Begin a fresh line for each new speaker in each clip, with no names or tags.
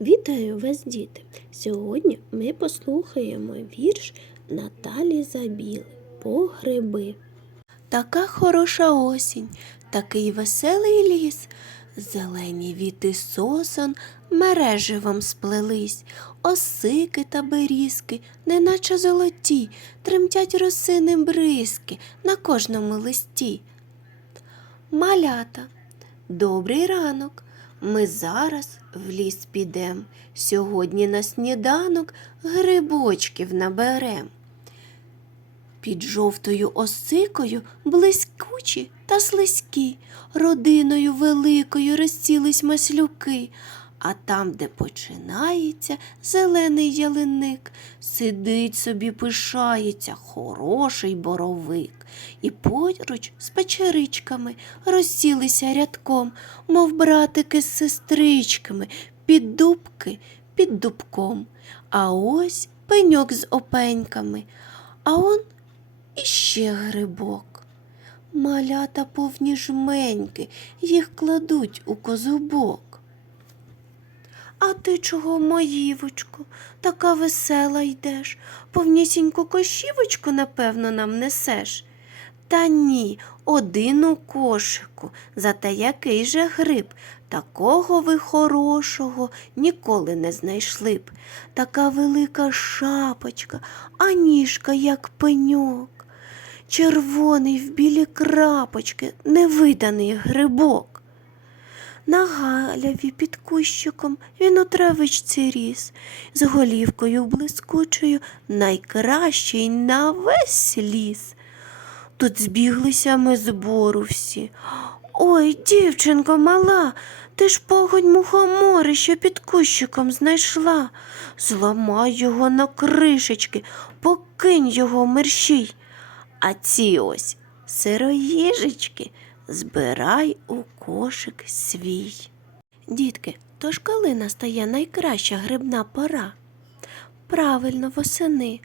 Вітаю вас, діти! Сьогодні ми послухаємо вірш Наталі Забіли по гриби. Така хороша осінь, такий веселий ліс, зелені віти сосон мереживом сплелись, осики та берізки, неначе золоті, тремтять росиним бризки на кожному листі. Малята, добрий ранок. Ми зараз в ліс підем. Сьогодні на сніданок грибочків наберем. Під жовтою осикою блискучі та слизькі, родиною великою розцілись маслюки, а там, де починається зелений ялиник, сидить собі, пишається хороший боровик, і поруч з печеричками розсілися рядком, мов братики з сестричками, під дубки під дубком. А ось пеньок з опеньками, а он іще грибок. Малята повні жменьки, їх кладуть у козубок. А ти чого, моївочку, така весела йдеш? Повнісіньку кошівочку, напевно, нам несеш. Та ні, один у кошику, зате який же гриб, такого ви хорошого ніколи не знайшли б. Така велика шапочка, а ніжка, як пеньок. Червоний в білі крапочки, невиданий грибок. На галяві під кущиком він у травичці ріс, з голівкою блискучою, найкращий на весь ліс. Тут збіглися ми збору всі. Ой, дівчинко мала, ти ж погонь мухомори, що під кущиком знайшла. Зламай його на кришечки, покинь його мерщій. А ці ось сироїжечки збирай у кошик свій. Дітки, тож коли настає найкраща грибна пора? Правильно, восени.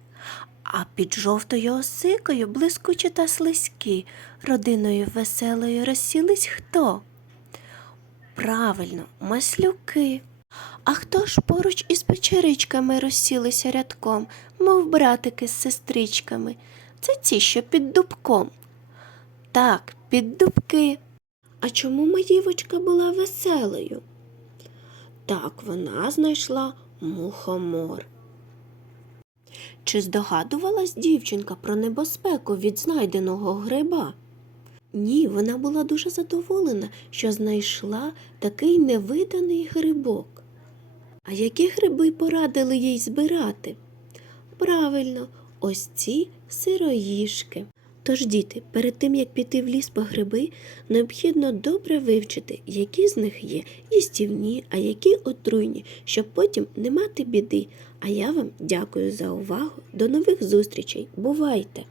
А під жовтою осикою блискучі та слизькі, родиною веселою розсілись хто? Правильно, маслюки. А хто ж поруч із печеричками розсілися рядком, мов братики з сестричками? Це ті, що під дубком. Так, під дубки. А чому Маївочка була веселою? Так вона знайшла мухомор. Чи здогадувалась дівчинка про небезпеку від знайденого гриба? Ні, вона була дуже задоволена, що знайшла такий невиданий грибок. А які гриби порадили їй збирати? Правильно, ось ці сироїшки. Тож, діти, перед тим як піти в ліс по гриби, необхідно добре вивчити, які з них є їстівні, а які отруйні, щоб потім не мати біди. А я вам дякую за увагу. До нових зустрічей. Бувайте!